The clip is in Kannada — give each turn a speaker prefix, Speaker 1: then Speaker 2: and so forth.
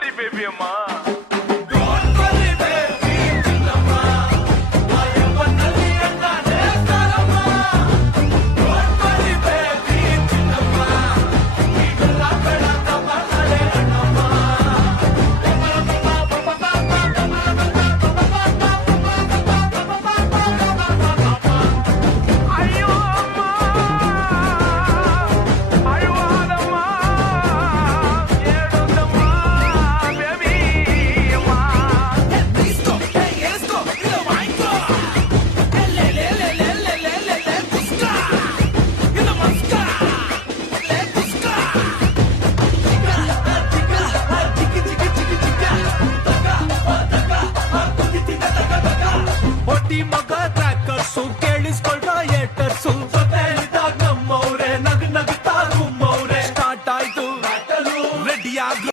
Speaker 1: சுந்தரி பேபியம்மா ಬಟ್ಟಿ ಮಗ ಟ್ರ್ಯಾಕರ್ಸು ಕೇಳಿಸ್ಕೊಳ್ತಾ ಏಟರ್ಸು ಜೊತೆಲಿದಾಗ ನಮ್ಮವ್ರೆ ನಗ್ ನಗ್ತಾ ಗುಮ್ಮವ್ರೆ. ಸ್ಟಾರ್ಟ್ ಆಯ್ತು. ರೆಡಿ ಆದ್ರು